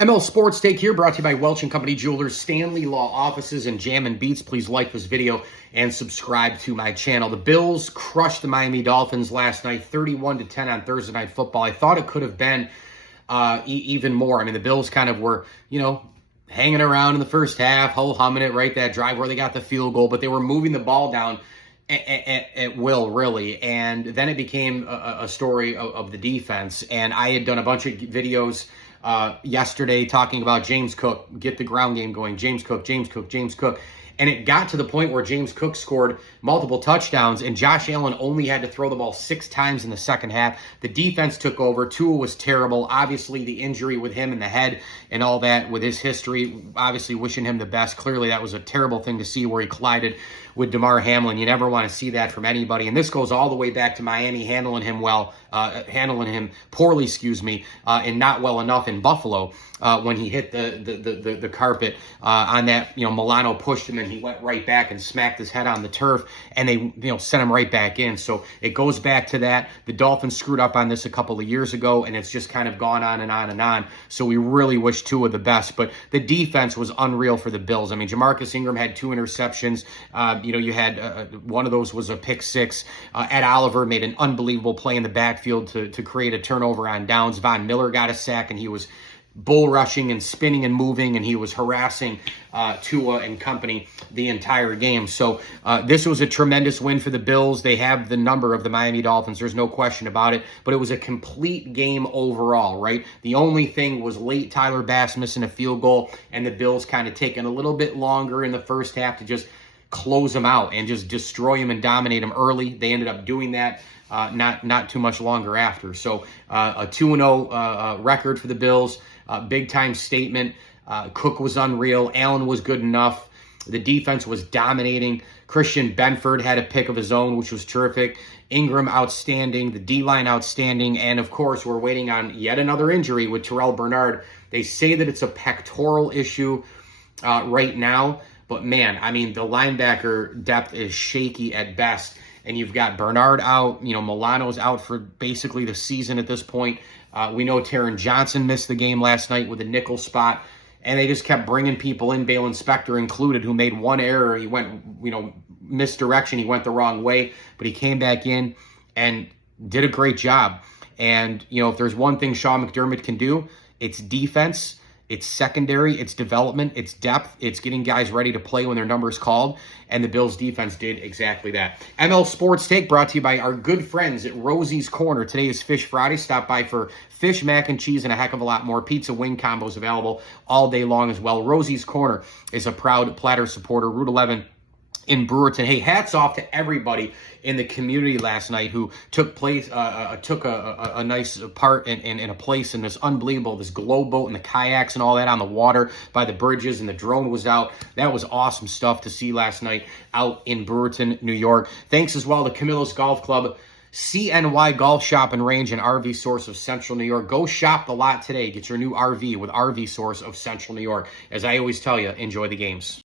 ML Sports Take here, brought to you by Welch & Company Jewelers, Stanley Law Offices, and Jam and Beats. Please like this video and subscribe to my channel. The Bills crushed the Miami Dolphins last night, 31-10 on Thursday Night Football. I thought it could have been even more. I mean, the Bills kind of were, hanging around in the first half, ho-humming it, right? That drive where they got the field goal, but they were moving the ball down at will, really. And then it became a story of the defense. And I had done a bunch of videos yesterday talking about James Cook, get the ground game going, James Cook. And it got to the point where James Cook scored multiple touchdowns and Josh Allen only had to throw the ball 6 times in the second half. The defense took over. Tua was terrible. Obviously, the injury with him in the head and all that with his history, obviously wishing him the best. Clearly, that was a terrible thing to see where he collided with Damar Hamlin. You never want to see that from anybody. And this goes all the way back to Miami handling him poorly, and not well enough in Buffalo when he hit the carpet on that. Milano pushed him and he went right back and smacked his head on the turf, and they sent him right back in. So it goes back to that. The Dolphins screwed up on this a couple of years ago, and it's just kind of gone on and on and on. So we really wish Tua the best, but the defense was unreal for the Bills. I mean, Jamarcus Ingram had 2 interceptions. You had one of those was a pick 6. Ed Oliver made an unbelievable play in the backfield to create a turnover on downs. Von Miller got a sack, and he was bull rushing and spinning and moving, and he was harassing Tua and company the entire game. So this was a tremendous win for the Bills. They have the number of the Miami Dolphins. There's no question about it, but it was a complete game overall, right? The only thing was late Tyler Bass missing a field goal, and the Bills kind of taking a little bit longer in the first half to just close them out and just destroy them and dominate them early. They ended up doing that not too much longer after. So a 2-0 record for the Bills, big time statement. Cook was unreal. Allen was good enough. The defense was dominating. Christian Benford had a pick of his own, which was terrific. Ingram outstanding. The D-line outstanding. And of course, we're waiting on yet another injury with Terrell Bernard. They say that it's a pectoral issue right now. But man, I mean, the linebacker depth is shaky at best. And you've got Bernard out. Milano's out for basically the season at this point. We know Taron Johnson missed the game last night with a nickel spot. And they just kept bringing people in, Balen Spector included, who made one error. He went, misdirection. He went the wrong way. But he came back in and did a great job. And, if there's one thing Sean McDermott can do, it's defense. It's secondary, it's development, it's depth, it's getting guys ready to play when their number is called, and the Bills defense did exactly that. ML Sports Take brought to you by our good friends at Rosie's Corner. Today is Fish Friday. Stop by for fish, mac and cheese, and a heck of a lot more. Pizza wing combos available all day long as well. Rosie's Corner is a proud Platter supporter. Route 11 in Brewerton. Hey, hats off to everybody in the community last night who took a nice part in a place in this unbelievable, this glow boat and the kayaks and all that on the water by the bridges, and the drone was out. That was awesome stuff to see last night out in Brewerton, New York. Thanks as well to Camillus Golf Club, CNY Golf Shop and Range, and RV Source of Central New York. Go shop the lot today. Get your new RV with RV Source of Central New York. As I always tell you, enjoy the games.